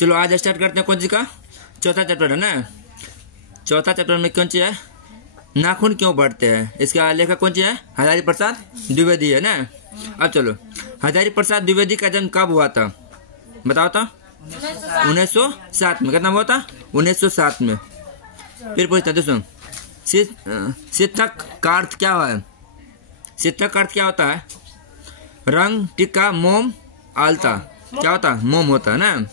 चलो आज स्टार्ट करते हैं कौन चीज का, चौथा चैप्टर है ना। चौथा चैप्टर में कौन चीज है, नाखून क्यों बढ़ते हैं। इसका लेखक कौन चीज है, हजारी प्रसाद द्विवेदी है ना। अब चलो, हजारी प्रसाद द्विवेदी का जन्म कब हुआ था बताओ तो। 1907 में। कितना हुआ था, 1907 में। फिर पूछता दोस्तों, शिक्षक का अर्थ क्या है। शिक्षक का अर्थ क्या होता है, रंग, टीका, मोम, आलता। क्या होता है, मोम होता है ना।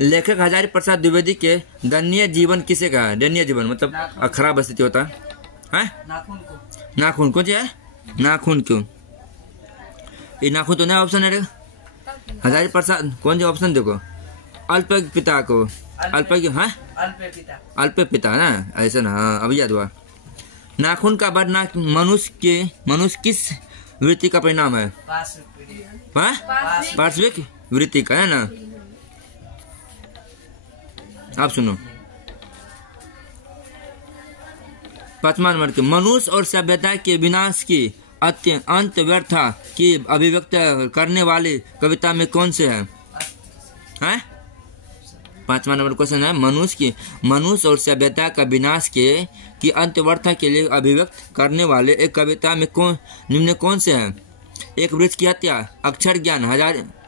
लेखक हजारी प्रसाद द्विवेदी के दयनीय जीवन किसे कहा है। दयनीय जीवन मतलब खराब स्थिति होता है। नाखून कौन है, नाखून क्यों, ये नाखून तो नया ऑप्शन है। हजारी प्रसाद कौन सा ऑप्शन देखो, अल्प पिता को, अल्प पिता ना, ऐसा ना। हाँ अभी याद हुआ। नाखून का बढ़ना मनुष्य किस वृत्ति का परिणाम है, पार्श्विक वृत्ति का है ना। आप सुनो, 5वां नंबर के, मनुष्य और सभ्यता के विनाश की अंत व्यर्था की अभिव्यक्त करने वाली कविता में कौन से है। 5वां नंबर क्वेश्चन है, मनुष्य और सभ्यता का विनाश की अंत व्यर्था के लिए अभिव्यक्त करने वाले एक कविता में निम्न कौन से है। एक वृक्ष की हत्या, अक्षर ज्ञान,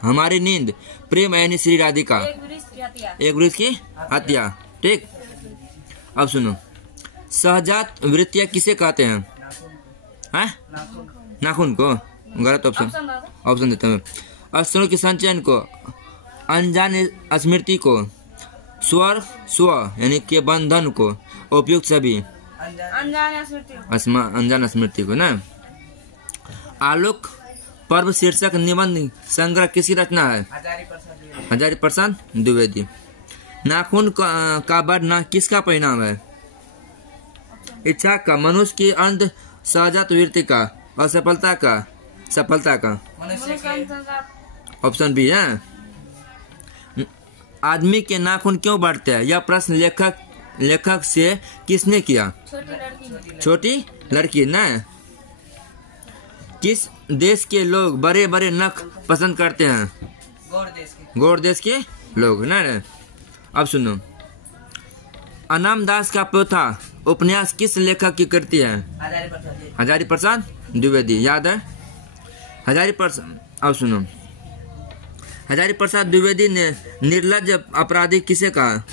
हमारी नींद, प्रेम यानी श्री राधिका। एक वृक्ष की हत्या, ठीक। अब सुनो, सहजात वृत्तियां किसे कहते हैं। नाखून को, गलत ऑप्शन देता हूँ। अक्षरों के संचयन को, अनजान स्मृति को, स्व यानी के बंधन को, उपयुक्त सभी, अनजान स्मृति को ना। आलोक पर्व शीर्षक निबंध संग्रह किसकी रचना है, हजारी प्रसाद द्विवेदी। नाखून का बढ़ना किसका परिणाम है, इच्छा का, मनुष्य की अंध सहजात वृत्ति का, असफलता का, सफलता का। ऑप्शन बी है। आदमी के नाखून क्यों बढ़ते हैं, यह प्रश्न लेखक से किसने किया, छोटी लड़की ना। किस देश के लोग बड़े बड़े नख पसंद करते हैं, गौड़ देश के लोग ना। अब सुनो, अनाम दास का पोथा उपन्यास किस लेखक की कृति है, हजारी प्रसाद द्विवेदी। याद है हजारी प्रसाद। अब सुनो, हजारी प्रसाद द्विवेदी ने निर्लज्ज अपराधी किसे कहा,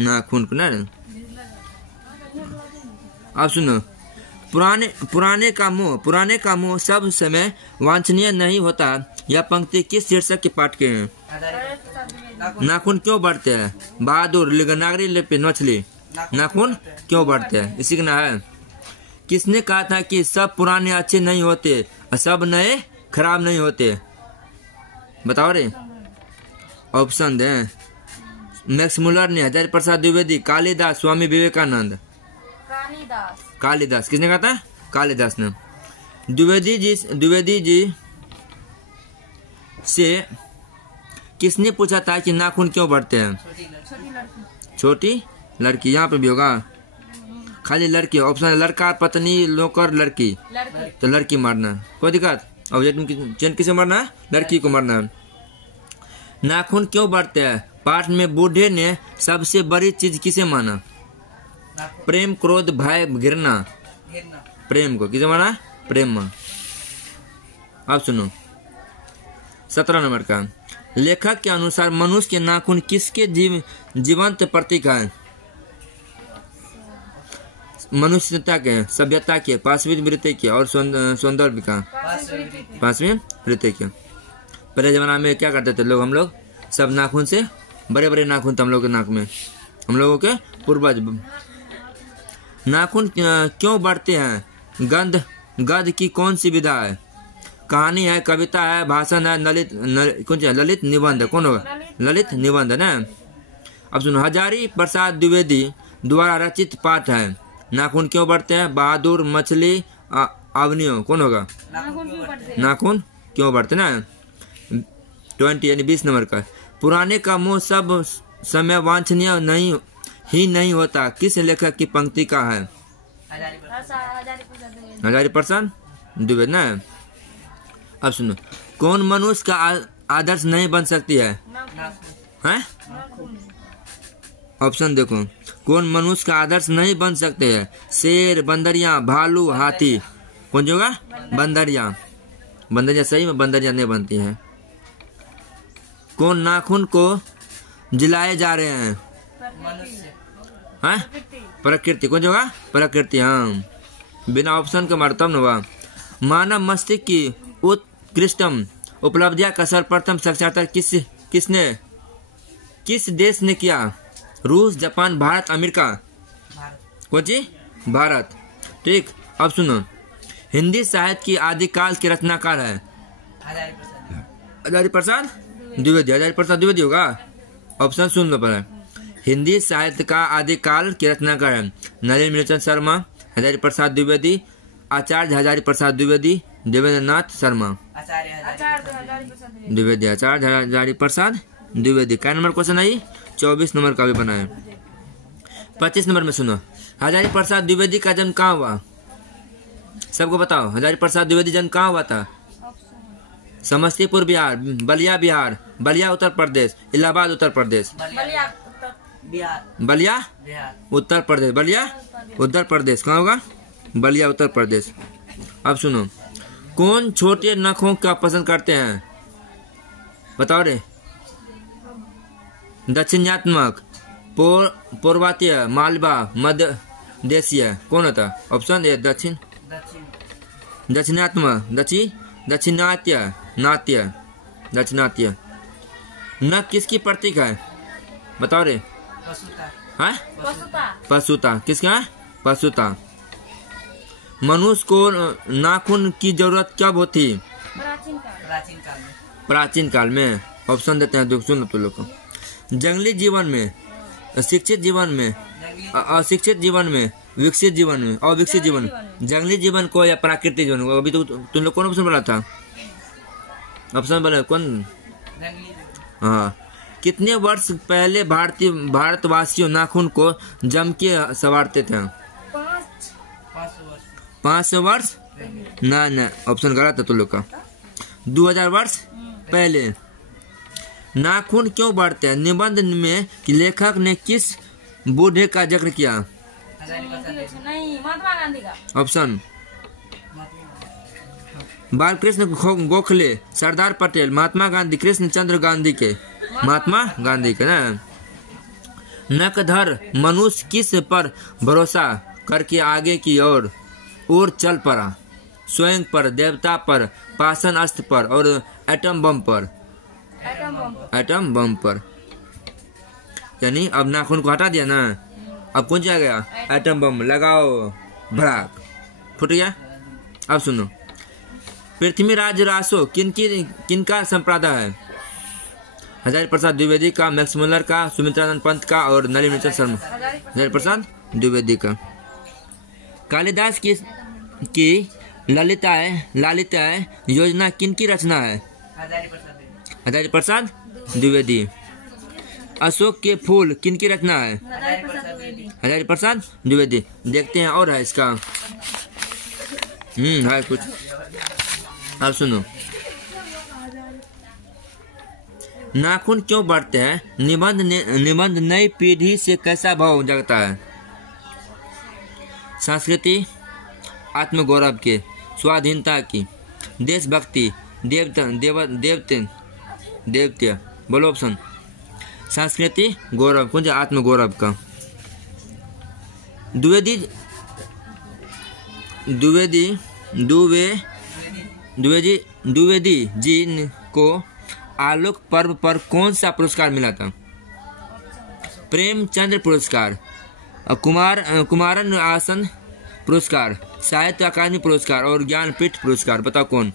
नाखून को ना। अब सुनो, पुराने का मोह सब समय वांछनीय नहीं होता, यह पंक्ति किस शीर्षक के पाठ के हैं। नाखून क्यों बढ़ते हैं, बहादुर नागरी लिपि मछली। नाखून क्यों बढ़ते हैं, इसी का नाम है। किसने कहा था कि सब पुराने अच्छे नहीं होते, सब नए खराब नहीं होते, बताओ रे। ऑप्शन दे, मैक्स मुलर ने, हजारी प्रसाद द्विवेदी, कालिदास, स्वामी विवेकानंद। कालिदास किसने कहा था, कालिदास ने। द्विवेदी जी से किसने पूछा था कि नाखून क्यों बढ़ते हैं, छोटी लड़की। यहाँ पे भी होगा खाली लड़की, ऑप्शन लड़का, पत्नी, नौकर, लड़की। तो लड़की मारना, कोई दिक्कत। ऑब्जेक्ट किसे मारना है, लड़की को मारना है। नाखून क्यों बढ़ते हैं, पाठ में बूढ़े ने सबसे बड़ी चीज किसे माना, प्रेम, क्रोध, भय, घृणा। प्रेम को किसे माना, प्रेम। अब सुनो, 17 नंबर का, लेखक के अनुसार मनुष्य के नाखून किसके जीवंत प्रतीक है, मनुष्यता के, सभ्यता के, पाश्विक वृत्ति के और सौंदर्य का, पाश्विक वृत्ति के। पहले जमाना में क्या करते थे लोग, हम लोग सब नाखून से, बड़े बड़े नाखून थे हम लोग के नाक में, हम लोगों के पूर्वज। नाखून क्यों बढ़ते हैं, गद्य की कौन सी विधा है, कहानी है, कविता है, भाषण है, ललित निबंध। कौन होगा, ललित निबंध ना। अब सुनो, हजारी प्रसाद द्विवेदी द्वारा रचित पाठ है, नाखून क्यों बढ़ते हैं, बहादुर, मछली, अवनियों। कौन होगा, नाखून क्यों बढ़ते ना। 20 यानी 20 नंबर का, पुराने का मोह सब समय वांछनीय नहीं होता, किस लेखक की पंक्ति का है, हजारी प्रसाद द्विवेदी ना। अब सुनो, कौन मनुष्य का आदर्श नहीं बन सकती है, हैं? ऑप्शन देखो, कौन मनुष्य का आदर्श नहीं बन सकते हैं? शेर, बंदरिया, भालू, हाथी। कौन जो होगा? बंदरिया। बंदरिया सही में बंदरिया नहीं बनती हैं। कौन नाखून को जिलाए जा रहे हैं? हैं? प्रकृति। कौन जो होगा? प्रकृति। हाँ, बिना ऑप्शन के मारो तब न हुआ। मानव मस्तिष्क की उत्कृष्टतम उपलब्धियां का सर्वप्रथम साक्षात्कार किस देश ने किया? रूस, जापान, भारत, अमेरिका। कौन सी? भारत। ठीक। अब सुनो, हिंदी साहित्य की आदिकाल के रचनाकार है? हजारी प्रसाद द्विवेदी। हजारी प्रसाद द्विवेदी होगा। ऑप्शन सुन लो पहले। हिंदी साहित्य का आदिकाल के रचनाकार है? नलिनी मीराचंद शर्मा, हजारी प्रसाद द्विवेदी, आचार्य हजारी प्रसाद द्विवेदी, देवेंद्र नाथ शर्मा। द्विवेदी, आचार्य हजारी प्रसाद द्विवेदी। क्या नंबर क्वेश्चन है? 24 नंबर का भी बना है। 25 नंबर में सुनो, हजारी प्रसाद द्विवेदी का जन्म कहाँ हुआ? सबको बताओ, हजारी प्रसाद द्विवेदी जन्म कहाँ हुआ था? समस्तीपुर बिहार, बलिया बिहार, बलिया उत्तर प्रदेश, इलाहाबाद उत्तर प्रदेश। बलिया उत्तर प्रदेश, बलिया उत्तर प्रदेश। कहाँ होगा? बलिया उत्तर प्रदेश। अब सुनो, कौन छोटे नखों का पसंद करते हैं? बताओ रे। दक्षिणात्मक, पूर्वात्य, मालवा, मध्य देशीय। कौन होता? ऑप्शन ए दक्षिणात्मक, दक्षिणात्य, नाट्य, दक्षिणात्य। नख किसकी प्रतीक है? बताओ रे। हाँ? पशुता। किसका? पशुता। मनुष्य को नाखून की जरूरत कब होती? प्राचीन काल में। ऑप्शन देते हैं, दुख सुनो तुम लोग को। जंगली जीवन में, शिक्षित जीवन में, अशिक्षित जीवन में, विकसित जीवन में, अविकसित जीवन में। जंगली जीवन को या प्राकृतिक जीवन को? अभी तो तुम लोग कौन ऑप्शन बोला था? ऑप्शन बोला कौन? हाँ। कितने वर्ष पहले भारतवासियों नाखून को जम के संवारते थे? 500 वर्ष? ना, ऑप्शन गलत है तुम लोग का। 2000 वर्ष पहले। नाखून क्यों बढ़ते हैं? निबंध में लेखक ने किस बूढ़े का जिक्र किया? महात्मा गांधी का। ऑप्शन बालकृष्ण गोखले, सरदार पटेल, महात्मा गांधी, कृष्ण चंद्र गांधी के। महात्मा गांधी के ना। नकधर मनुष्य किस पर भरोसा करके आगे की ओर चल पड़ा? स्वयं पर, देवता पर, पाषाण अस्त्र पर और एटम बम पर। एटम बम पर। यानी अब नाखून को हटा दिया ना, अब कौन सा गया? Atom bomb. लगाओ, भड़ाक, फुट गया। अब सुनो, पृथ्वीराज रासो किनका संप्रदाय है? हजारी प्रसाद द्विवेदी का, मैक्स मुलर का, सुमित्रानंद पंत का और नलिनी मीराचंद शर्मा। हजारी प्रसाद द्विवेदी का। कालिदास की ललिताएं योजना किनकी रचना है? हजारी प्रसाद द्विवेदी। अशोक के फूल किनकी रचना है? हजारी प्रसाद द्विवेदी। देखते हैं और है इसका। है कुछ। अब सुनो, नाखून क्यों बढ़ते हैं? निबंध नई पीढ़ी से कैसा भाव जगता है? संस्कृति, आत्मगौरव के, स्वाधीनता की, देशभक्ति, देवत्य। बोलो ऑप्शन। संस्कृति, गौरव। कौन सा? आत्मगौरव का। द्विवेदी जी को आलोक पर्व पर कौन सा पुरस्कार मिला था? प्रेमचंद्र पुरस्कार, कुमारन आसन पुरस्कार, साहित्य अकादमी पुरस्कार और ज्ञानपीठ पुरस्कार। बताओ कौन?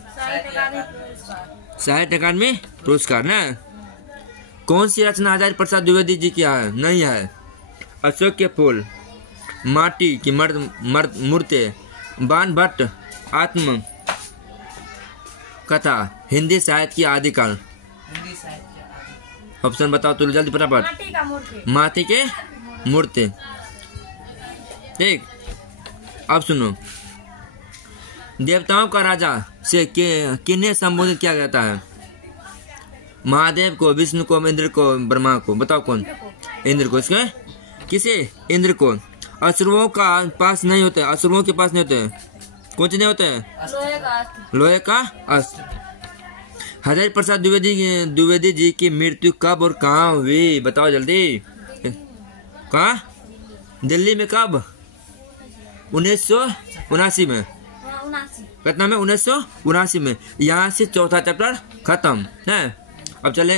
साहित्य अकादमी पुरस्कार ना। कौन सी रचना हजारी प्रसाद द्विवेदी जी की है? नहीं है। अशोक के फूल, माटी की मूर्ति, बाण भट्ट आत्म कथा, हिंदी साहित्य की आदिकाल। ऑप्शन बताओ तो जल्दी फटाफट। माटी के मूर्ति। ठीक। अब सुनो, देवताओं का राजा से किन्हें संबोधित किया जाता है? महादेव को, विष्णु को, इंद्र को, ब्रह्मा को। बताओ कौन? इंद्र को। इसके किसे? इंद्र को। असुरों का पास नहीं होते, असुरों के पास नहीं होते। कौन चीज नहीं होते? लोहे का अस्त्र। हजारी प्रसाद द्विवेदी जी की मृत्यु कब और कहाँ हुई? बताओ जल्दी। कहाँ? दिल्ली में। कब? 1979 में। कितना में? 1979 में। यहाँ से चौथा चैप्टर खत्म है। अब चले